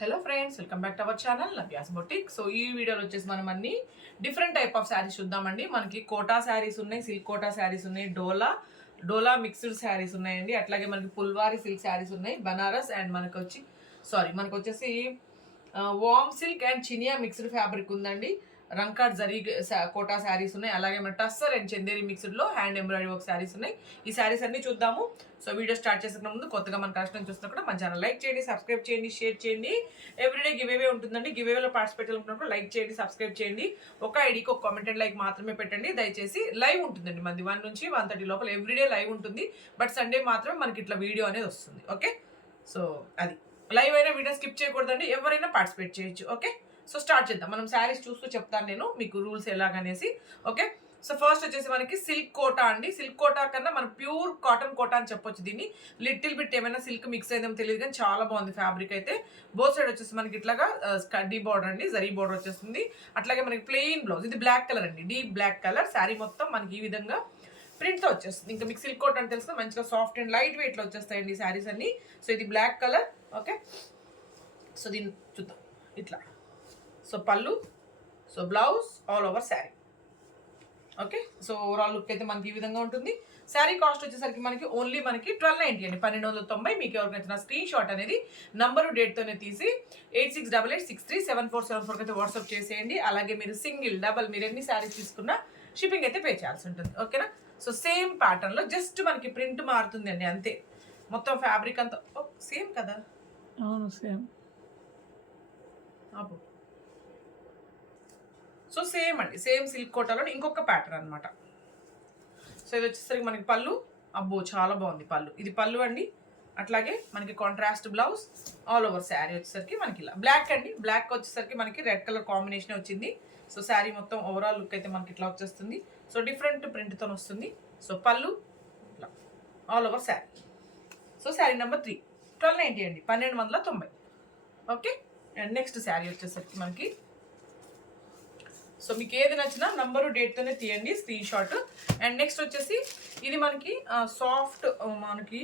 Hello friends, welcome back to our channel Navya's boutique. So ఈ వీడియోలో వచ్చేసి మనం అన్ని డిఫరెంట్ టైప్ ఆఫ్ శారీస్ చూద్దామండి. మనకి కోటా శారీస్ ఉన్నాయి, సిల్క్ కోటా శారీస్ ఉన్నాయి, డోలా మిక్స్డ్ శారీస్ ఉన్నాయండి. అట్లాగే మనకి పుల్వారీ సిల్క్ శారీస్ ఉన్నాయి, బనారస్ అండ్ మనకు వచ్చేసి వామ్ silk and Chiniya mixed fabric ఉందండి. రంకాట్ జరీ కోటా శారీస్ ఉన్నాయి. అలాగే మన టస్సర్ అండ్ చందేరి మిక్స్డ్లో హ్యాండ్ ఎంబ్రాయిడరీ వర్క్ శారీస్ ఉన్నాయి. ఈ శారీస్ అన్ని చూద్దాము. సో వీడియో స్టార్ట్ చేసే ముందు కొత్తగా మన కలెక్షన్ చూస్తున్నా కూడా మన ఛానల్ లైక్ చేయండి, సబ్స్క్రైబ్ చేయండి, షేర్ చేయండి. ఎవ్రీడే గివేవే ఉంటుందండి. గివేవేలో పార్టిసిపేట్ చేయాలనుకున్నప్పుడు లైక్ చేయండి, సబ్స్క్రైబ్ చేయండి. ఒక ఐడికి ఒక కామెంట్ అండ్ లైక్ మాత్రమే పెట్టండి. దయచేసి లైవ్ ఉంటుందండి మనది 1 నుంచి 1:30 లోపల ఎవ్రీడే లైవ్ ఉంటుంది. బట్ సండే మాత్రమే మనకి ఇట్లా వీడియో అనేది వస్తుంది. ఓకే, సో అది లైవ్ అయినా వీడియో స్కిప్ చేయకూడదండి. ఎవరైనా పార్టిసిపేట్ చేయొచ్చు. ఓకే, సో స్టార్ట్ చేద్దాం. మనం శారీస్ చూస్తూ చెప్తాను నేను మీకు రూల్స్ ఎలాగనేసి. ఓకే, సో ఫస్ట్ వచ్చేసి మనకి సిల్క్ కోటా అండి. సిల్క్ కోటా కన్నా మనం ప్యూర్ కాటన్ కోటా అని చెప్పొచ్చు. దీన్ని లిటిల్ బిట్ ఏమైనా సిల్క్ మిక్స్ అయిందేమో తెలియదు కానీ చాలా బాగుంది ఫ్యాబ్రిక్ అయితే. బోత్ సైడ్ వచ్చేసి మనకి ఇట్లాగా కడ్డీ బార్డర్ అండి, జరీ బార్డర్ వచ్చేస్తుంది. అట్లాగే మనకి ప్లెయిన్ బ్లౌజ్, ఇది బ్లాక్ కలర్ అండి, డీప్ బ్లాక్ కలర్. శారీ మొత్తం మనకి ఈ విధంగా ప్రింట్తో వచ్చేస్తుంది. ఇంకా మీకు సిల్క్ కోట్ అని తెలుసు, మంచిగా సాఫ్ట్ అండ్ లైట్ వెయిట్లో వచ్చేస్తాయండి ఈ శారీస్ అన్ని. సో ఇది బ్లాక్ కలర్. ఓకే, సో దీన్ని చూద్దాం. ఇట్లా సో పళ్ళు, so blouse, all over sari. Okay, so overall look అయితే మనకి ఈ విధంగా ఉంటుంది. శారీ కాస్ట్ వచ్చేసరికి మనకి ఓన్లీ మనకి 1290 అండి, 1290. మీకు ఎవరికైనా స్క్రీన్ షాట్ అనేది నంబరు డేట్తోనే తీసి 8688637474 అయితే వాట్సాప్ చేసేయండి. అలాగే మీరు సింగిల్ డబల్ మీరు ఎన్ని శారీస్ తీసుకున్నా షిప్పింగ్ అయితే పే చేయాల్సి ఉంటుంది. ఓకేనా, సో సేమ్ ప్యాటర్న్లో జస్ట్ మనకి ప్రింట్ మారుతుంది అండి, అంతే. మొత్తం ఫ్యాబ్రిక్ అంతా సేమ్ కదా. అవును, సేమ్. సో సేమ్ అండి, సేమ్ సిల్క్ కోటాలో ఇంకొక ప్యాటర్న్ అనమాట. సో ఇది వచ్చేసరికి మనకి పళ్ళు. అబ్బో చాలా బాగుంది పళ్ళు. ఇది పళ్ళు అండి. అట్లాగే మనకి contrast blouse, all over sari వచ్చేసరికి మనకి ఇలా బ్లాక్ అండి. బ్లాక్ వచ్చేసరికి మనకి రెడ్ కలర్ కాంబినేషన్ వచ్చింది. సో శారీ మొత్తం ఓవరాల్ లుక్ అయితే మనకి ఇట్లా వచ్చేస్తుంది. సో డిఫరెంట్ ప్రింట్తో వస్తుంది. సో పళ్ళు ఇట్లా all over sari. So saree number 3 1290 అండి, 1290. ఓకే, అండ్ నెక్స్ట్ శారీ వచ్చేసరికి మనకి, సో మీకు ఏది నచ్చినా నంబరు డేట్తోనే తీయండి స్క్రీన్ షాట్. అండ్ నెక్స్ట్ వచ్చేసి ఇది మనకి సాఫ్ట్ మనకి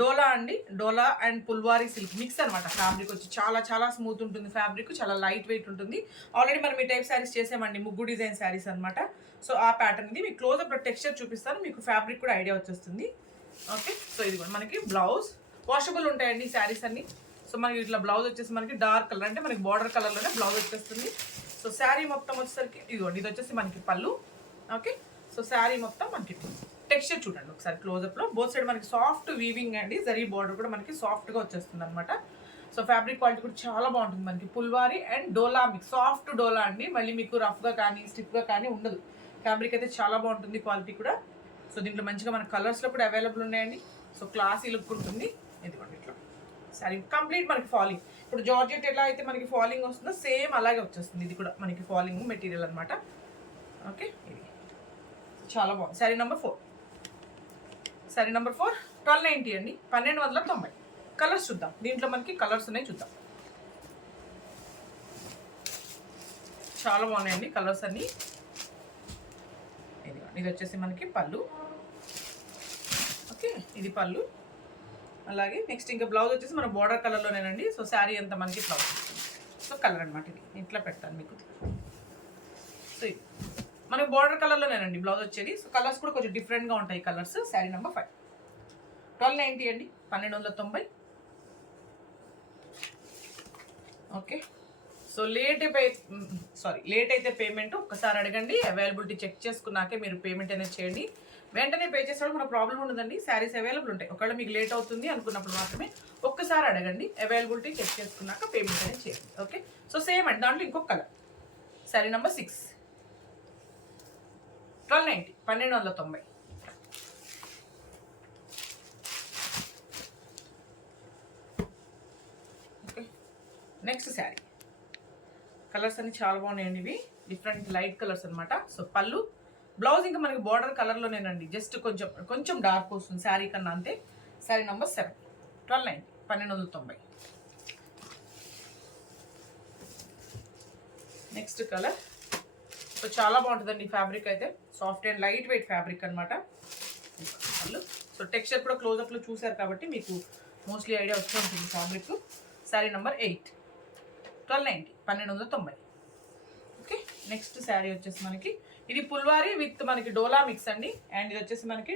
డోలా అండి, డోలా అండ్ పుల్వారీ సిల్క్ మిక్స్ అనమాట. ఫ్యాబ్రిక్ వచ్చి చాలా చాలా స్మూత్ ఉంటుంది ఫ్యాబ్రిక్, చాలా లైట్ వెయిట్ ఉంటుంది. ఆల్రెడీ మనం ఈ టైప్ శారీస్ చేసామండి, ముగ్గు డిజైన్ శారీస్ అనమాట. సో ఆ ప్యాటర్న్ ఇది. మీకు క్లోజ్అప్ టెక్స్చర్ చూపిస్తాను, మీకు ఫ్యాబ్రిక్ కూడా ఐడియా వచ్చేస్తుంది. ఓకే, సో ఇది కూడా మనకి బ్లౌజ్. వాషబుల్ ఉంటాయండి శారీస్ అన్ని. సో మనకి ఇట్లా బ్లౌజ్ వచ్చేసి మనకి డార్క్ కలర్ అంటే మనకి బార్డర్ కలర్లోనే బ్లౌజ్ వచ్చేస్తుంది. సో శారీ మొత్తం వచ్చేసరికి ఇదిగోండి, ఇది వచ్చేసి మనకి పళ్ళు. ఓకే, సో శారీ మొత్తం మనకి టెక్స్చర్ చూడండి ఒకసారి క్లోజప్లో. బోత్ సైడ్ మనకి సాఫ్ట్ వీవింగ్ అండి, జరీ బార్డర్ కూడా మనకి సాఫ్ట్గా వచ్చేస్తుంది అనమాట. సో ఫ్యాబ్రిక్ క్వాలిటీ కూడా చాలా బాగుంటుంది. మనకి పుల్వారీ అండ్ డోలా మిక్స్, సాఫ్ట్ డోలా అండి. మళ్ళీ మీకు రఫ్గా కానీ స్టిఫ్గా కానీ ఉండదు. ఫ్యాబ్రిక్ అయితే చాలా బాగుంటుంది, క్వాలిటీ కూడా. సో దీంట్లో మంచిగా మన కలర్స్లో కూడా అవైలబుల్ ఉన్నాయండి. సో క్లాసీ లుక్ ఉంటుంది. ఇదిగోండి ఇట్లా శారీ కంప్లీట్ మనకి ఫాలింగ్. ఇప్పుడు జార్జెట్ ఎలా అయితే మనకి ఫాలింగ్ వస్తుందో సేమ్ అలాగే వచ్చేస్తుంది. ఇది కూడా మనకి ఫాలింగ్ మెటీరియల్ అనమాట. ఓకే, ఇది చాలా బాగుంది. శారీ నెంబర్ 4 1290 అండి, 1290. కలర్స్ చూద్దాం. దీంట్లో మనకి కలర్స్ ఉన్నాయి, చూద్దాం. చాలా బాగున్నాయండి కలర్స్ అన్నీ. ఇది వచ్చేసి మనకి పళ్ళు. ఓకే, ఇది పళ్ళు. అలాగే నెక్స్ట్ ఇంకా బ్లౌజ్ వచ్చేసి మన బార్డర్ కలర్లోనేనండి. సో శారీ అంతా మనకి ఇట్లా వస్తుంది. సో కలర్ అనమాట, ఇది ఇట్లా పెడతాను మీకు. సో ఇది మనకి బార్డర్ కలర్లోనేనండి బ్లౌజ్ వచ్చేది. సో కలర్స్ కూడా కొంచెం డిఫరెంట్గా ఉంటాయి కలర్స్. శారీ నెంబర్ 5 1290 అండి, 1290. ఓకే, సో లేట్ అయితే పేమెంట్ ఒక్కసారి అడగండి. అవైలబిలిటీ చెక్ చేసుకున్నాకే మీరు పేమెంట్ అనేది చేయండి. వెంటనే పే చేసేవాళ్ళు మన ప్రాబ్లం ఉండదండి. శారీస్ అవైలబుల్ ఉంటాయి. ఒకవేళ మీకు లేట్ అవుతుంది అనుకున్నప్పుడు మాత్రమే ఒక్కసారి అడగండి. అవైలబిలిటీ చెక్ చేసుకున్నాక పేమెంట్ అనేది చేయండి. ఓకే, సో సేమ్ అండి. దాంట్లో ఇంకొక colour. Sari number 6 1290, 1290. Okay, next sari. Colours అన్ని చాలా బాగున్నాయండి, ఇవి డిఫరెంట్ లైట్ కలర్స్ అనమాట. సో పళ్ళు, బ్లౌజ్ ఇంకా మనకి బార్డర్ కలర్లోనేనండి, జస్ట్ కొంచెం డార్క్ వస్తుంది శారీ కన్నా, అంతే. Sari number 7 1290, 1290. Next colour. So చాలా బాగుంటుందండి ఫ్యాబ్రిక్ అయితే, soft and light weight fabric అనమాట. సో టెక్స్చర్ కూడా క్లోజప్లో చూసారు కాబట్టి మీకు మోస్ట్లీ ఐడియా వస్తూ ఉంటుంది fabric. Sari number 8 1290, 1290. Okay, next sari వచ్చేసి మనకి ఇది పుల్వారీ విత్ మనకి డోలా మిక్స్ అండి. అండ్ ఇది వచ్చేసి మనకి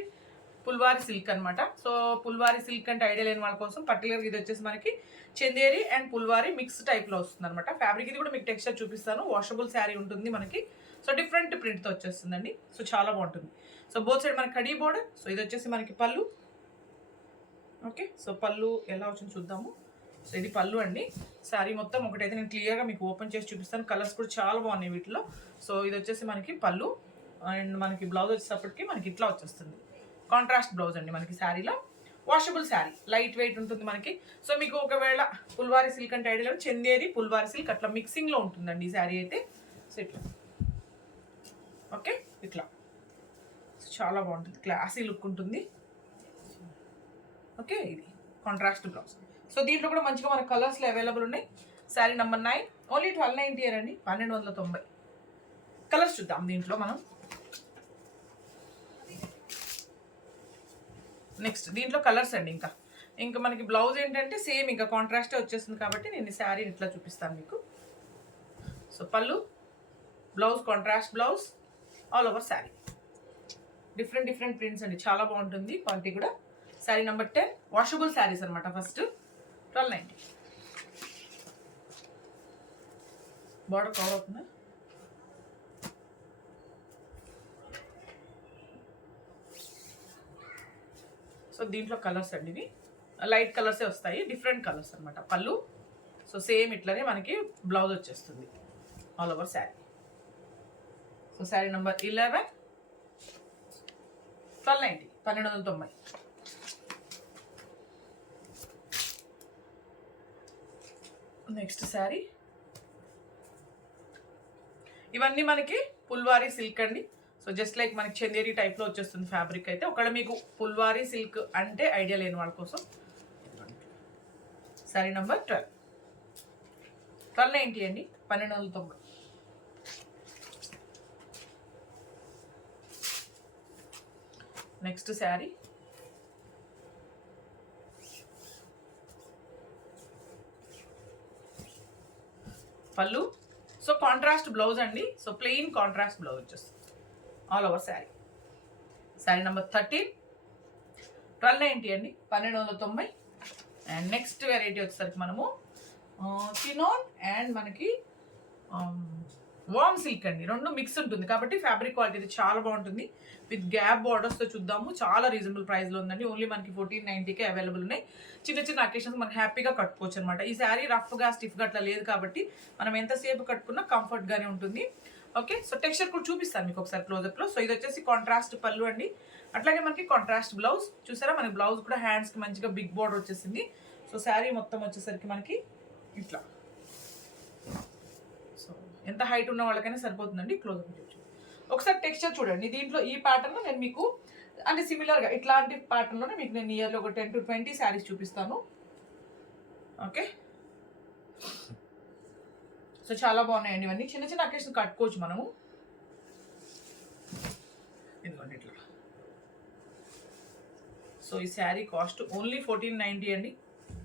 పుల్వారీ సిల్క్ అనమాట. సో పుల్వారీ సిల్క్ అంటే ఐడియా లేని వాళ్ళ కోసం పర్టికులర్గా ఇది వచ్చేసి మనకి చందేరి అండ్ పుల్వారీ మిక్స్ టైప్లో వస్తుంది అనమాట. ఫ్యాబ్రిక్ ఇది కూడా మీకు టెక్స్చర్ చూపిస్తాను. వాషబుల్ శారీ ఉంటుంది మనకి. సో డిఫరెంట్ ప్రింట్తో వచ్చేస్తుందండి. సో చాలా బాగుంటుంది. సో బోత్ సైడ్ మనకి కడీ బోర్డర్. సో ఇది వచ్చేసి మనకి పళ్ళు. ఓకే, సో పళ్ళు ఎలా వచ్చింది చూద్దాము. సో ఇది పళ్ళు అండి. శారీ మొత్తం ఒకటైతే నేను క్లియర్గా మీకు ఓపెన్ చేసి చూపిస్తాను. కలర్స్ కూడా చాలా బాగున్నాయి వీటిలో. సో ఇది వచ్చేసి మనకి పళ్ళు అండ్ మనకి బ్లౌజ్ వచ్చేటప్పటికి మనకి ఇట్లా వచ్చేస్తుంది. కాంట్రాస్ట్ బ్లౌజ్ అండి మనకి శారీలో. వాషబుల్ శారీ, లైట్ వెయిట్ ఉంటుంది మనకి. సో మీకు ఒకవేళ పుల్వారీ సిల్క్ అంటే ఐడియా లేదు, చందేరి పుల్వారీ సిల్క్ అట్లా మిక్సింగ్లో ఉంటుందండి ఈ శారీ అయితే. సో ఇట్లా ఓకే, ఇట్లా చాలా బాగుంటుంది, క్లాసీ లుక్ ఉంటుంది. ఓకే, ఇది కాంట్రాస్ట్ బ్లౌజ్. సో దీంట్లో కూడా మంచిగా మన కలర్స్లో అవైలబుల్ ఉన్నాయి. శారీ నెంబర్ 9, ఓన్లీ 1290 అండి, 1290. కలర్స్ చూద్దాం దీంట్లో మనం. నెక్స్ట్ దీంట్లో కలర్స్ అండి. ఇంకా మనకి బ్లౌజ్ ఏంటంటే సేమ్ ఇంకా కాంట్రాస్టే వచ్చేస్తుంది కాబట్టి నేను ఈ శారీని ఇట్లా చూపిస్తాను మీకు. సో పళ్ళు, blouse contrast blouse, all over sari. Different prints అండి, చాలా బాగుంటుంది. క్వాలిటీ కూడా. శారీ నెంబర్ 10, వాషబుల్ శారీస్ అనమాట. ఫస్ట్ 1290. బార్డర్ కవర్ అవుతుందా? సో దీంట్లో కలర్స్ అండి, ఇవి లైట్ కలర్సే వస్తాయి, డిఫరెంట్ కలర్స్ అనమాట. పళ్ళు సో సేమ్ ఇట్లానే మనకి బ్లౌజ్ వచ్చేస్తుంది all over sari. So saree number 11, 1290, 1290. Next sari. ఇవన్నీ మనకి పుల్వారీ సిల్క్ అండి. సో జస్ట్ లైక్ మనకి చందేరి టైప్లో వచ్చేస్తుంది ఫ్యాబ్రిక్ అయితే. ఒకవేళ మీకు పుల్వారీ సిల్క్ అంటే ఐడియా లేని వాళ్ళ కోసం శారీ నెంబర్ 12, 1290 అండి, 1290. నెక్స్ట్ శారీ. పళ్ళు సో కాంట్రాస్ట్ బ్లౌజ్ అండి. సో ప్లెయిన్ కాంట్రాస్ట్ బ్లౌజ్ వచ్చేస్తుంది all over saree. Saree number 13, 1290 అండి, 1290. అండ్ నెక్స్ట్ వెరైటీ వచ్చేసరికి మనము చినోన్ అండ్ మనకి వామ్ సిల్క్ అండి. రెండు మిక్స్ ఉంటుంది కాబట్టి ఫ్యాబ్రిక్ క్వాలిటీ ఇది చాలా బాగుంటుంది. విత్ గ్యాప్ బార్డర్స్తో చూద్దాము. చాలా రీజనబుల్ ప్రైస్లో ఉందండి. ఓన్లీ మనకి 1490కే అవైలబుల్ ఉన్నాయి. చిన్న అకేషన్స్ మనకి హ్యాపీగా కట్టుకోవచ్చు అనమాట. ఈ శారీ రఫ్గా స్టిఫ్గా అట్లా లేదు కాబట్టి మనం ఎంతసేపు కట్టుకున్నా కంఫర్ట్గానే ఉంటుంది. ఓకే, సో టెక్స్చర్ కూడా చూపిస్తాను మీకు ఒకసారి క్లోజప్లో. సో ఇది వచ్చేసి కాంట్రాస్ట్ పళ్ళు అండి. అట్లాగే మనకి కాంట్రాస్ట్ బ్లౌజ్. చూసారా, మనకి బ్లౌజ్ కూడా హ్యాండ్స్కి మంచిగా బిగ్ బార్డర్ వచ్చేసింది. సో శారీ మొత్తం వచ్చేసరికి మనకి ఇట్లా. సో ఎంత హైట్ ఉన్న వాళ్ళకైనా సరిపోతుందండి. క్లోజప్ ఒకసారి టెక్స్చర్ చూడండి. దీంట్లో ఈ ప్యాటర్న్ నేను మీకు అంటే సిమిలర్గా ఇట్లాంటి ప్యాటర్న్లోనే మీకు నేను ఇయర్లో ఒక 10 to 20 శారీస్ చూపిస్తాను. ఓకే, సో చాలా బాగున్నాయండి ఇవన్నీ. చిన్న అకేషన్ కట్టుకోవచ్చు మనము. ఇదిగోండి ఇట్లా. సో ఈ శారీ కాస్ట్ ఓన్లీ 1490 అండి,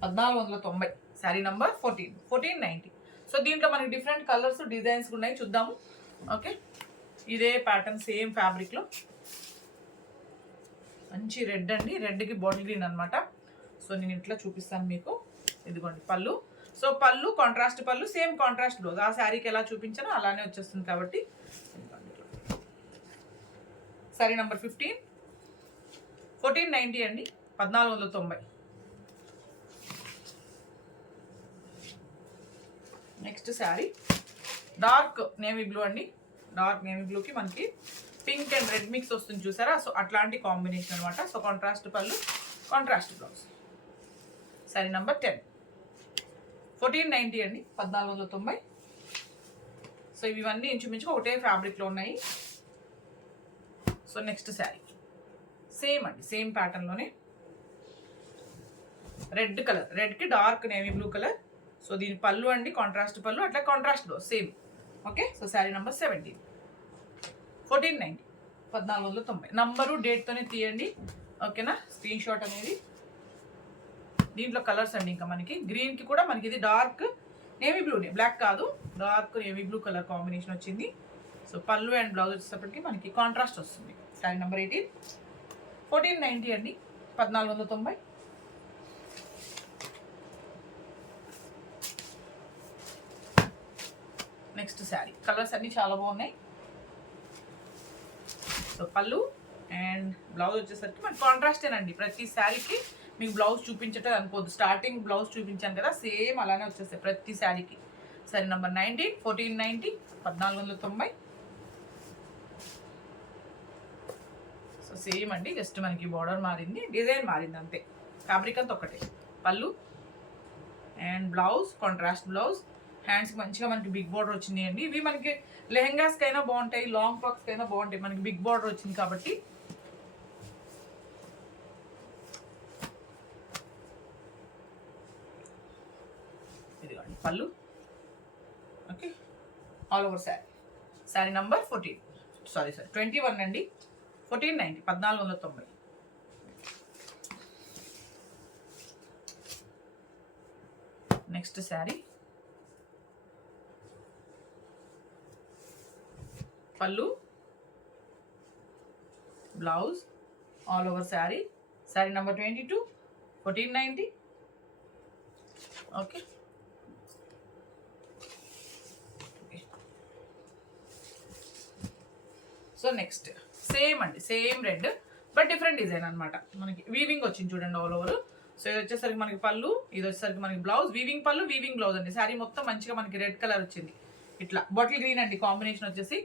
1490. శారీ నంబర్ 14, 1490. సో దీంట్లో మనకి డిఫరెంట్ కలర్స్ డిజైన్స్ ఉన్నాయి, చూద్దాము. ఓకే, ఇదే ప్యాటర్న్ సేమ్ ఫ్యాబ్రిక్లో మంచి రెడ్ అండి. రెడ్కి బాటిల్ గ్రీన్ అనమాట. సో నేను ఇట్లా చూపిస్తాను మీకు. ఇదిగోండి పళ్ళు. సో పళ్ళు కాంట్రాస్ట్ పళ్ళు, సేమ్ కాంట్రాస్ట్ బ్లౌజ్. ఆ శారీకి ఎలా చూపించానో అలానే వచ్చేస్తుంది కాబట్టి. శారీ నెంబర్ 15, 1490 అండి, 1490. Next saree dark navy blue అండి. డార్క్ నేవీ బ్లూకి మనకి పింక్ అండ్ రెడ్ మిక్స్ వస్తుంది చూసారా. సో అట్లాంటి కాంబినేషన్ అనమాట. సో కాంట్రాస్ట్ పళ్ళు, కాంట్రాస్ట్ బ్లౌజ్. శారీ నెంబర్ 10, 1490 అండి, 1490. సో ఇవన్నీ ఇంచుమించుగా ఒకటే ఫ్యాబ్రిక్లో ఉన్నాయి. సో నెక్స్ట్ శారీ సేమ్ అండి, సేమ్ ప్యాటర్న్లోనే రెడ్ కలర్, రెడ్కి dark navy blue colour. So దీని పళ్ళు అండి కాంట్రాస్ట్ పళ్ళు, అట్లా contrast blouse same. Okay, so saree number 17, 1490, 1490. Number డేట్తోనే తీయండి, ఓకేనా, స్క్రీన్ షాట్ అనేది. దీంట్లో కలర్స్ అండి ఇంకా మనకి గ్రీన్కి కూడా మనకి ఇది డార్క్ నేవీ బ్లూనే, బ్లాక్ కాదు, dark navy blue colour combination వచ్చింది. సో పళ్ళు అండ్ బ్లౌజ్ వచ్చేటప్పటికి మనకి కాంట్రాస్ట్ వస్తుంది. శారీ నెంబర్ 18, 1490 అండి, 1490. నెక్స్ట్ శారీ కలర్స్ అన్నీ చాలా బాగున్నాయి. సో పళ్ళు అండ్ బ్లౌజ్ వచ్చేసరికి మనకి కాంట్రాస్టేనండి. ప్రతి శారీకి మీకు బ్లౌజ్ చూపించటం అనుకోవద్దు. స్టార్టింగ్ బ్లౌజ్ చూపించాను కదా, సేమ్ అలానే వచ్చేస్తాయి ప్రతి శారీకి. శారీ నెంబర్ 19, 1490, 1490. సో సేమ్ అండి, జస్ట్ మనకి బార్డర్ మారింది, డిజైన్ మారింది అంతే, ఫ్యాబ్రిక్ అంతా ఒకటే. పళ్ళు అండ్ బ్లౌజ్ కాంట్రాస్ట్ బ్లౌజ్. హ్యాండ్స్కి మంచిగా మనకి బిగ్ బార్డర్ వచ్చినాయి అండి. ఇవి మనకి లెహెంగాస్కి అయినా బాగుంటాయి, లాంగ్ ఫ్రాక్స్కి అయినా బాగుంటాయి. మనకి బిగ్ బార్డర్ వచ్చింది కాబట్టి. ఇదిగోండి పళ్ళు. Okay, all over saree. Saree number 21 అండి, 1490, 1490. నెక్స్ట్ శారీ పళ్ళు blouse all over saree. Saree number 22, 1490. Okay, so next same అండి, same red but different design అనమాట. మనకి వీవింగ్ వచ్చింది చూడండి ఆల్ ఓవర్. సో ఇది వచ్చేసరికి మనకి పళ్ళు, ఇది వచ్చేసరికి మనకి బ్లౌజ్. వీవింగ్ పళ్ళు, వీవింగ్ బ్లౌజ్ అండి. శారీ మొత్తం మంచిగా మనకి రెడ్ కలర్ వచ్చింది, ఇట్లా బాటిల్ గ్రీన్ అండి కాంబినేషన్ వచ్చేసి.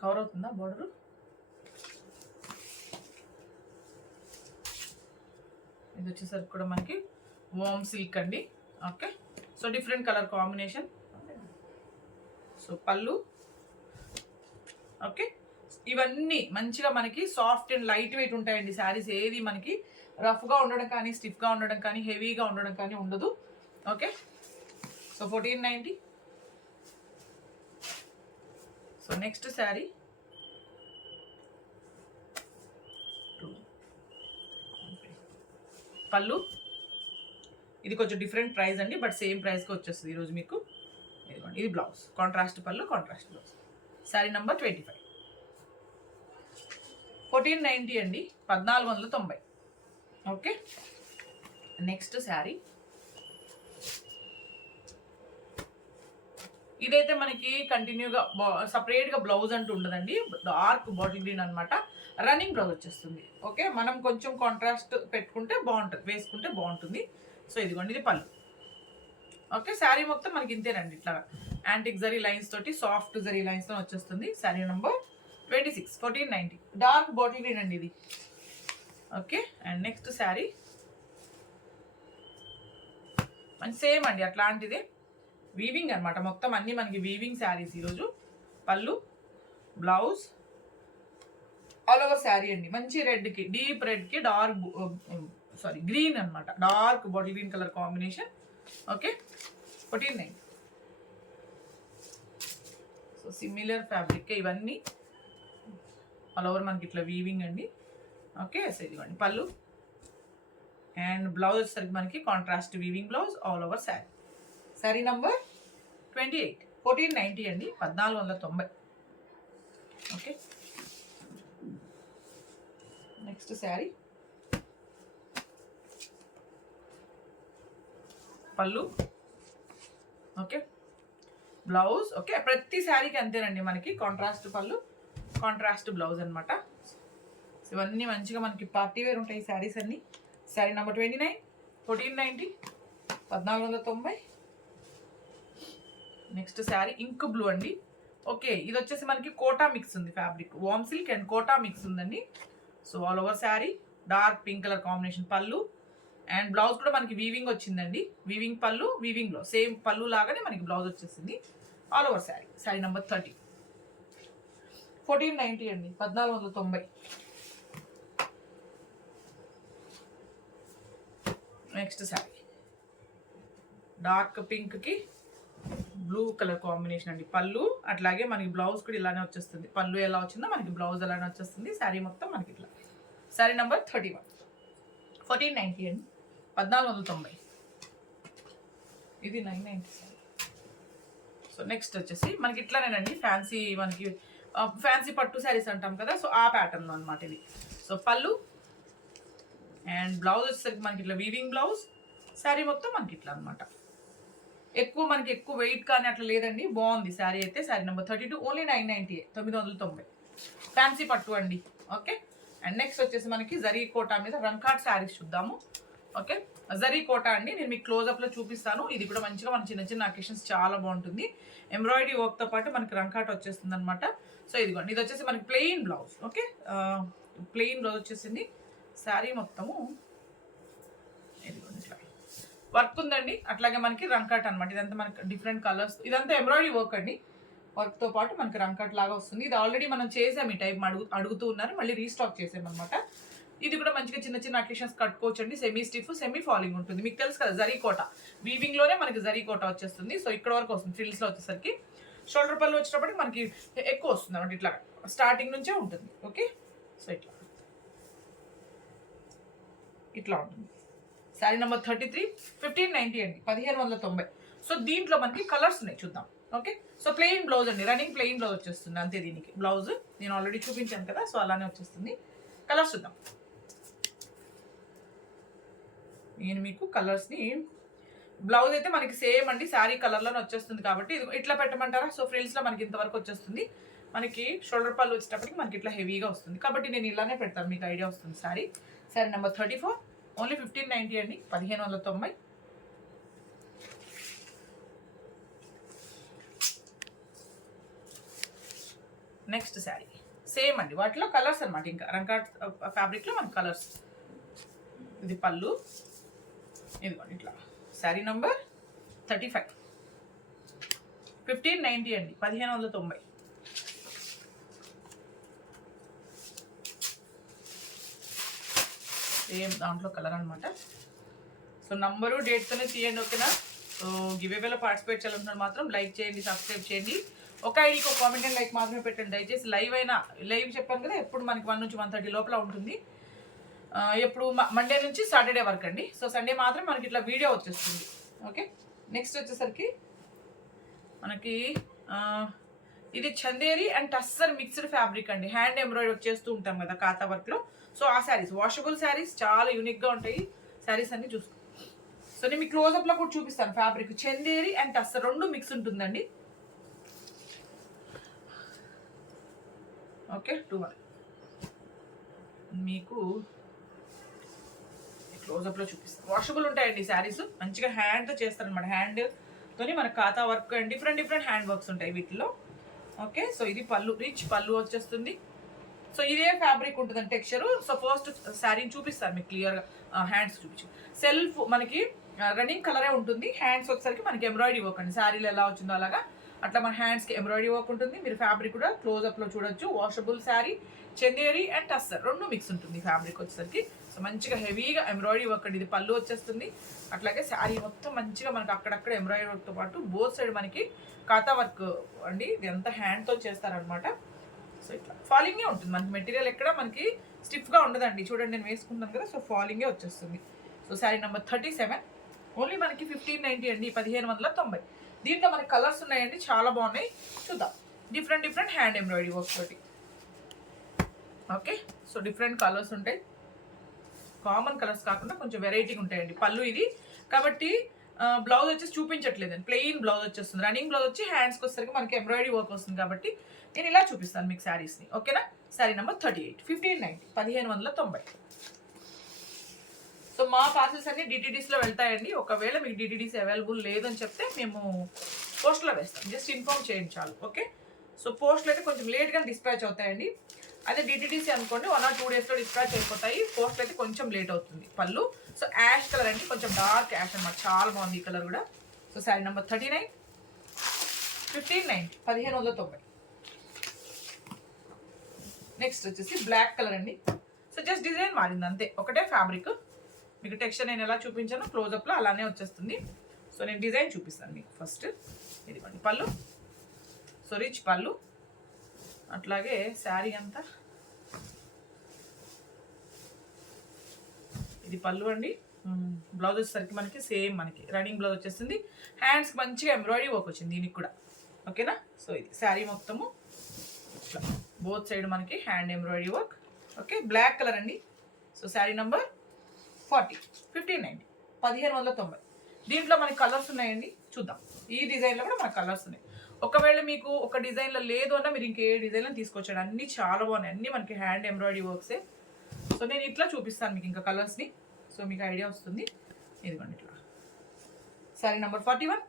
కవర్ అవుతుందా బోర్డర్? ఇది వచ్చేసరికి కూడా మనకి వామ్ సిల్క్ అండి. Okay, so different colour combination. So పళ్ళు. ఓకే, ఇవన్నీ మంచిగా మనకి సాఫ్ట్ అండ్ లైట్ వెయిట్ ఉంటాయండి శారీస్. ఏది మనకి రఫ్గా ఉండడం కానీ, స్టిఫ్గా ఉండడం కానీ, హెవీగా ఉండడం కానీ ఉండదు. Okay, so 1490. So next saree పళ్ళు. ఇది కొంచెం డిఫరెంట్ ప్రైస్ అండి, బట్ సేమ్ ప్రైస్కి వచ్చేస్తుంది ఈరోజు మీకు. ఇది బ్లౌజ్, కాంట్రాస్ట్ పళ్ళు, కాంట్రాస్ట్ బ్లౌజ్. శారీ నంబర్ 25, 1490 అండి, 1490. ఓకే, నెక్స్ట్ శారీ ఇదైతే మనకి కంటిన్యూగా సపరేట్గా బ్లౌజ్ అంటూ ఉండదండి. డార్క్ బాటిల్ గ్రీన్ అనమాట, రన్నింగ్ బ్లౌజ్ వచ్చేస్తుంది. ఓకే, మనం కొంచెం కాంట్రాస్ట్ పెట్టుకుంటే బాగుంటుంది, వేసుకుంటే బాగుంటుంది. సో ఇదిగోండి, ఇది పళ్ళు. ఓకే, శారీ మొత్తం మనకి ఇంతేనండి, ఇట్లా యాంటిక్ జరీ లైన్స్ తోటి, సాఫ్ట్ జరీ లైన్స్ తో వచ్చేస్తుంది. Sari number 26, 1490, dark bottle green అండి ఇది. ఓకే, అండ్ నెక్స్ట్ శారీ మంచి సేమ్ అండి, అట్లాంటిదే వీవింగ్ అనమాట. మొత్తం అన్ని మనకి వీవింగ్ శారీస్ ఈరోజు. పళ్ళు బ్లౌజ్ ఆల్ ఓవర్ శారీ అండి. మంచి రెడ్కి, డీప్ రెడ్కి డార్క్ గ్రీన్ అనమాట, dark bottle green colour combination. Okay, 1490. So similar fabric ఇవన్నీ ఆల్ ఓవర్ మనకి ఇట్లా వీవింగ్ అండి. ఓకే, సో ఇదిగోండి పళ్ళు అండ్ బ్లౌజ్ వచ్చేసరికి మనకి contrast weaving blouse all over saree. Saree number 28, 1490 అండి, 1490. ఓకే, నెక్స్ట్ శారీ పళ్ళు. Okay, blouse. ఓకే, ప్రతి శారీకి అంతేనండి మనకి కాంట్రాస్ట్ పళ్ళు, కాంట్రాస్ట్ బ్లౌజ్ అనమాట. ఇవన్నీ మంచిగా మనకి పార్టీ వేర్ ఉంటాయి ఈ శారీస్ అన్నీ. Saree number 29, 1490, 1490. Next saree ink blue అండి. ఓకే, ఇది వచ్చేసి మనకి కోటా మిక్స్ ఉంది ఫ్యాబ్రిక్, వామ్ సిల్క్ అండ్ కోటా మిక్స్ ఉందండి. So all over saree dark pink colour combination. పళ్ళు అండ్ బ్లౌజ్ కూడా మనకి వీవింగ్ వచ్చిందండి. వీవింగ్ పళ్ళు, వీవింగ్ బ్లౌజ్, సేమ్ పళ్ళు లాగానే మనకి బ్లౌజ్ వచ్చేసింది all over saree. Saree number 30, 1490 అండి, 1490. నెక్స్ట్ శారీ డార్క్ పింక్కి బ్లూ కలర్ కాంబినేషన్ అండి. పళ్ళు అట్లాగే మనకి బ్లౌజ్ కూడా ఇలానే వచ్చేస్తుంది. పళ్ళు ఎలా వచ్చిందో మనకి బ్లౌజ్ అలానే వచ్చేస్తుంది. శారీ మొత్తం మనకి ఇట్లా. శారీ నెంబర్ 31, 1490 అండి, 1490. ఇది 990 సారీ. సో నెక్స్ట్ వచ్చేసి మనకి ఇట్లానేనండి ఫ్యాన్సీ, మనకి ఫ్యాన్సీ పట్టు శారీస్ అంటాం కదా, సో ఆ ప్యాటర్న్ అనమాట ఇది. సో పళ్ళు అండ్ బ్లౌజ్ వచ్చేసరికి మనకి ఇట్లా వీవింగ్ బ్లౌజ్, శారీ మొత్తం మనకి ఇట్లా అనమాట. మనకి ఎక్కువ వెయిట్ కానీ అట్లా లేదండి, బాగుంది శారీ అయితే. శారీ నెంబర్ 32 ఓన్లీ 990, 990 ఫ్యాన్సీ పట్టు అండి. ఓకే, అండ్ నెక్స్ట్ వచ్చేసి మనకి జరీ కోటా మీద రంకాట్ శారీస్ చూద్దాము. ఓకే, జరీ కోటా అండి, నేను మీకు క్లోజ్అప్లో చూపిస్తాను. ఇది కూడా మంచిగా మన చిన్న చిన్న అకేషన్స్ చాలా బాగుంటుంది. ఎంబ్రాయిడరీ వర్క్తో పాటు మనకి రంకాట్ వచ్చేస్తుంది అనమాట. సో ఇదిగోండి, ఇది వచ్చేసి మనకి plain blouse. Okay, plain blouse వచ్చేసింది. శారీ మొత్తము ఇదిగోండి ఇట్లా వర్క్ ఉందండి. అట్లాగే మనకి రంకాట్ అనమాట. ఇదంతా మనకి డిఫరెంట్ కలర్స్, ఇదంతా ఎంబ్రాయిడరీ వర్క్ అండి. వర్క్తో పాటు మనకి రంకాట్ లాగా వస్తుంది. ఇది ఆల్రెడీ మనం చేసాం, ఈ టైప్ అడుగుతూ ఉన్నారు, మళ్ళీ రీస్టాక్ చేసామన్నమాట. ఇది కూడా మంచిగా చిన్న చిన్న అకేషన్స్ కట్టుకోవచ్చు అండి. సెమీ స్టిఫ్, సెమీ ఫాలింగ్ ఉంటుంది. మీకు తెలుసు కదా జరీ కోట, వీవింగ్ లోనే మనకి జరీ కోట వచ్చేస్తుంది. సో ఇక్కడ వరకు వస్తుంది. ఫ్రిల్స్ లో వచ్చేసరికి షోల్డర్ పళ్ళు వచ్చేటప్పటికి మనకి ఎక్కువ వస్తుంది అనమాట. ఇట్లా స్టార్టింగ్ నుంచే ఉంటుంది. ఓకే, సో ఇట్లా ఉంటుంది. శారీ నెంబర్ 33 1590 అండి, 1590. సో దీంట్లో మనకి కలర్స్ ఉన్నాయి, చూద్దాం. ఓకే, సో ప్లెయిన్ బ్లౌజ్ అండి, రన్నింగ్ ప్లెయిన్ బ్లౌజ్ వచ్చేస్తుంది అంతే. దీనికి బ్లౌజ్ నేను ఆల్రెడీ చూపించాను కదా, సో అలానే వచ్చేస్తుంది. కలర్స్ చూద్దాం. నేను మీకు కలర్స్ని, బ్లౌజ్ అయితే మనకి సేమ్ అండి శారీ కలర్లోనే వచ్చేస్తుంది కాబట్టి ఇది ఇట్లా పెట్టమంటారా. సో ఫ్రిల్స్లో మనకి ఇంతవరకు వచ్చేస్తుంది. మనకి షోల్డర్ పళ్ళు వచ్చేటప్పటికి మనకి ఇట్లా హెవీగా వస్తుంది కాబట్టి నేను ఇలానే పెడతాను, మీకు ఐడియా వస్తుంది. శారీ నెంబర్ 34 ఓన్లీ 1590 అండి, 1590. నెక్స్ట్ శారీ సేమ్ అండి, వాటిలో కలర్స్ అనమాట. ఇంకా రంకాట్ ఫ్యాబ్రిక్లో మనకి కలర్స్. ఇది పళ్ళు, ఇదిగోండి ఇట్లా. శారీ నంబర్ 35 1590 అండి, 1590. సేమ్ దాంట్లో కలర్ అనమాట. సో నంబరు డేట్తోనే తీయండి. ఓకేనా, సో గివేవేలో పార్టిసిపేట్ చేయాలనుకున్నారు మాత్రం లైక్ చేయండి, సబ్స్క్రైబ్ చేయండి. ఒక ఐడికి ఒక కామెంట్ అండ్ లైక్ మాత్రమే పెట్టండి దయచేసి. లైవ్ చెప్పాను కదా, ఎప్పుడు మనకి 1 నుంచి 1:30 లోపల ఉంటుంది. ఎప్పుడు మండే నుంచి సాటర్డే వరకు అండి. సో సండే మాత్రం మనకి ఇట్లా వీడియో వచ్చేస్తుంది. ఓకే, నెక్స్ట్ వచ్చేసరికి మనకి ఇది Chanderi and tussar mixed fabric అండి. హ్యాండ్ ఎంబ్రాయిడరీ చేస్తూ ఉంటాం కదా కాతా వర్క్లో. సో ఆ శారీస్ వాషబుల్ శారీస్, చాలా యూనిక్గా ఉంటాయి శారీస్ అన్ని. చూసుకో, సో నేను మీకు క్లోజప్లో కూడా చూపిస్తాను. ఫ్యాబ్రిక్ చందేరి అండ్ టస్సర్ రెండు మిక్స్ ఉంటుందండి. ఓకే, 2 మీకు క్లోజప్లో చూపిస్తాను. వాషబుల్ ఉంటాయండి శారీస్, మంచిగా హ్యాండ్తో చేస్తారనమాట. హ్యాండ్తోని మనకు ఖాతా work and different hand works ఉంటాయి వీటిలో. ఓకే, సో ఇది పళ్ళు, రిచ్ పళ్ళు వచ్చేస్తుంది. సో ఇదే ఫ్యాబ్రిక్ ఉంటుందండి టెక్స్చర్. సో ఫస్ట్ శారీని చూపిస్తాను మీకు క్లియర్గా. హ్యాండ్స్ చూపించు. సెల్ఫ్ మనకి రన్నింగ్ కలరే ఉంటుంది. హ్యాండ్స్ వచ్చేసరికి మనకి ఎంబ్రాయిడరీ వర్క్ అండి. శారీలో ఎలా వచ్చిందో అలాగా అట్లా మన హ్యాండ్స్కి ఎంబ్రాయిడరీ వర్క్ ఉంటుంది. మీరు ఫ్యాబ్రిక్ కూడా క్లోజ్అప్లో చూడొచ్చు. వాషబుల్ శారీ, చందేరి అండ్ టస్సర్ రెండు మిక్స్ ఉంటుంది ఫ్యాబ్రిక్ వచ్చేసరికి. సో మంచిగా హెవీగా ఎంబ్రాయిడరీ వర్క్ అండి. ఇది పళ్ళు వచ్చేస్తుంది. అట్లాగే శారీ మొత్తం మంచిగా మనకి అక్కడక్కడ ఎంబ్రాయిడరీ వర్క్తో పాటు బోత్ సైడ్ మనకి కాతా వర్క్ అండి. ఇది అంతా హ్యాండ్తో చేస్తారనమాట. సో ఇట్లా ఫాలింగే ఉంటుంది మనకి. మెటీరియల్ ఎక్కడ మనకి స్టిఫ్గా ఉండదండి. చూడండి నేను వేసుకుంటాను కదా, సో ఫాలింగే వచ్చేస్తుంది. సో శారీ నెంబర్ 37 ఓన్లీ మనకి 1590 అండి, 1590. దీంట్లో మనకి కలర్స్ ఉన్నాయండి, చాలా బాగున్నాయి. చూద్దాం. డిఫరెంట్ హ్యాండ్ ఎంబ్రాయిడరీ వర్క్ తోటి. ఓకే, సో డిఫరెంట్ కలర్స్ ఉంటాయి. కామన్ కలర్స్ కాకుండా కొంచెం వెరైటీగా ఉంటాయండి. పళ్ళు ఇది కాబట్టి బ్లౌజ్ వచ్చేసి చూపించట్లేదండి. ప్లెయిన్ బ్లౌజ్ వచ్చేస్తుంది. రన్నింగ్ బ్లౌజ్ వచ్చి హ్యాండ్స్కి వచ్చేసరికి మనకి ఎంబ్రాయిడరీ వర్క్ వస్తుంది కాబట్టి నేను ఇలా చూపిస్తాను మీకు శారీస్ని. ఓకేనా, శారీ నెంబర్ 38 1590, 1590. సో మా పార్సల్స్ అన్ని డిటిడిస్లో వెళ్తాయండి. ఒకవేళ మీకు డిటిడిస్ అవైలబుల్ లేదని చెప్తే మేము పోస్ట్లో వేస్తాం. జస్ట్ ఇన్ఫార్మ్ చేయండి చాలు. ఓకే, సో పోస్ట్లో అయితే కొంచెం లేట్గా డిస్పాచ్ అవుతాయండి. అదే డిటిడిసి అనుకోండి 1 or 2 డేస్లో డిస్పాచ్ అయిపోతాయి. పోస్ట్లో అయితే కొంచెం లేట్ అవుతుంది. పళ్ళు సో యాష్ కలర్ అండి, కొంచెం డార్క్ యాష్ అనమాట. చాలా బాగుంది ఈ కలర్ కూడా. So saree number 39 1590, 1590. నెక్స్ట్ వచ్చేసి బ్లాక్ కలర్ అండి. సో జస్ట్ డిజైన్ మారింది అంతే, ఒకటే ఫ్యాబ్రిక్. మీకు టెక్స్చర్ నేను ఎలా చూపించానో క్లోజప్లో అలానే వచ్చేస్తుంది. సో నేను డిజైన్ చూపిస్తాను మీకు ఫస్ట్. ఇదిగోండి పళ్ళు, సో రిచ్ పళ్ళు. అట్లాగే శారీ అంతా ఇది పళ్ళు అండి. బ్లౌజ్ వచ్చేసరికి మనకి సేమ్ మనకి రన్నింగ్ బ్లౌజ్ వచ్చేస్తుంది. హ్యాండ్స్కి మంచిగా ఎంబ్రాయిడరీ వర్క్ వచ్చింది దీనికి కూడా. ఓకేనా. సో ఇది శారీ మొత్తము ఇట్లా బోత్ సైడ్ మనకి hand embroidery work. Okay, black colour అండి. So saree number 40, 1590, 1590. దీంట్లో మనకి కలర్స్ ఉన్నాయండి, చూద్దాం. ఈ డిజైన్లో కూడా మనకు కలర్స్ ఉన్నాయి. ఒకవేళ మీకు ఒక డిజైన్లో లేదు అన్నా మీరు ఇంకే డిజైన్లో తీసుకొచ్చాడు. అన్నీ చాలా బాగున్నాయి, అన్నీ మనకి హ్యాండ్ ఎంబ్రాయిడరీ వర్క్సే. సో నేను ఇట్లా చూపిస్తాను మీకు ఇంకా కలర్స్ని, సో మీకు ఐడియా వస్తుంది. ఇదిగోండి ఇట్లా శారీ నెంబర్ 41,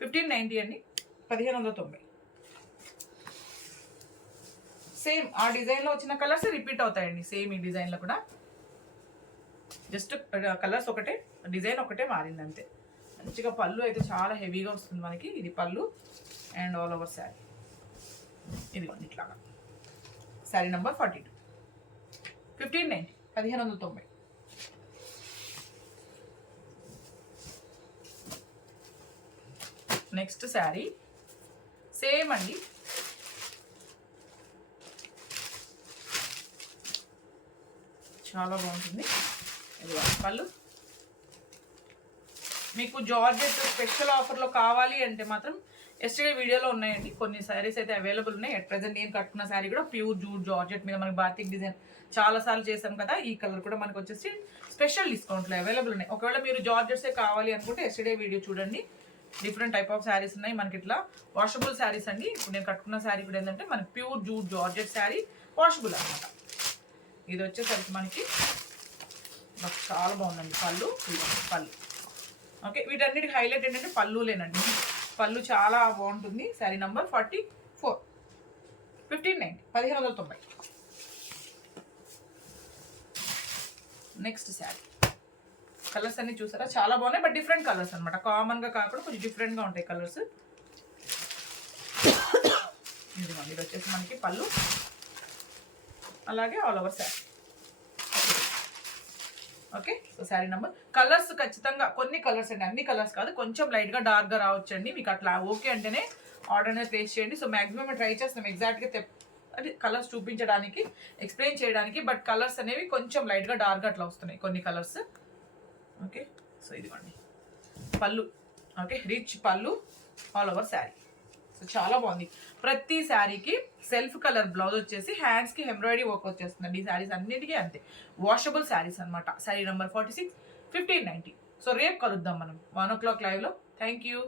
1590 అండి, 1590. సేమ్ ఆ డిజైన్లో వచ్చిన కలర్స్ రిపీట్ అవుతాయండి, సేమ్ ఈ డిజైన్లో కూడా. జస్ట్ కలర్స్ ఒకటే, డిజైన్ ఒకటే మారింది అంతే. మంచిగా పళ్ళు అయితే చాలా హెవీగా వస్తుంది మనకి. ఇది పళ్ళు అండ్ ఆల్ ఓవర్ శారీ. ఇదిగోండి ఇట్లాగా sari number 42, 1590, 1590. Next saree same అండి, చాలా బాగుంటుంది. ఇది పళ్ళు. మీకు జార్జెట్ స్పెషల్ ఆఫర్లో కావాలి అంటే మాత్రం ఎస్టర్డే వీడియోలో ఉన్నాయండి, కొన్ని శారీస్ అయితే అవైలబుల్ ఉన్నాయి. అట్ ప్రెజెంట్ నేను కట్టుకున్న శారీ కూడా ప్యూర్ జూట్ జార్జెట్ మీద మనకి బాతిక్ డిజైన్ చాలాసార్లు చేసాం కదా. ఈ కలర్ కూడా మనకు వచ్చేసి స్పెషల్ డిస్కౌంట్లో అవైలబుల్ ఉన్నాయి. ఒకవేళ మీరు జార్జెట్సే కావాలి అనుకుంటే ఎస్టర్డే వీడియో చూడండి. డిఫరెంట్ టైప్ ఆఫ్ శారీస్ ఉన్నాయి మనకి. ఇట్లా వాషబుల్ శారీస్ అండి. ఇప్పుడు నేను కట్టుకున్న శారీ కూడా ఏంటంటే మనకి pure jute georgette sari, washable అనమాట. ఇది వచ్చేసరికి మనకి చాలా బాగుందండి పళ్ళు. పళ్ళు ఓకే, వీటన్నిటికి హైలైట్ ఏంటంటే పళ్ళులేనండి. పళ్ళు చాలా బాగుంటుంది. Sari number 44, 1590, 1590. Next sari colours అన్ని చూసారా, చాలా బాగున్నాయి. బట్ డిఫరెంట్ కలర్స్ అనమాట, కామన్గా కాకుండా కొంచెం డిఫరెంట్గా ఉంటాయి కలర్స్. ఇది వచ్చేసి మనకి పళ్ళు, అలాగే all over sari. Okay, so saree number. Colours ఖచ్చితంగా కొన్ని కలర్స్ అండి, అన్ని కలర్స్ కాదు, కొంచెం లైట్గా డార్క్గా రావచ్చండి. మీకు అట్లా ఓకే అంటేనే ఆర్డర్ అనేది ప్లేస్ చేయండి. సో మ్యాక్సిమం మేము ట్రై చేస్తాం ఎగ్జాక్ట్గా అంటే కలర్స్ చూపించడానికి, ఎక్స్ప్లెయిన్ చేయడానికి. బట్ కలర్స్ అనేవి కొంచెం లైట్గా డార్క్గా అట్లా వస్తున్నాయి కొన్ని కలర్స్. ఓకే, సో ఇదిగోండి పళ్ళు. ఓకే, రిచ్ పళ్ళు, ఆల్ ఓవర్ శారీ. సో చాలా బాగుంది. ప్రతి శారీకి సెల్ఫ్ కలర్ బ్లౌజ్ వచ్చేసి హ్యాండ్స్కి ఎంబ్రాయిడరీ వర్క్ వచ్చేస్తుందండి. ఈ శారీస్ అన్నిటికీ అంతే, వాషబుల్ శారీస్ అనమాట. శారీ నెంబర్ 46, 1590. సో రేపు కలుద్దాం మనం 1 o'clock లైవ్లో. Thank you.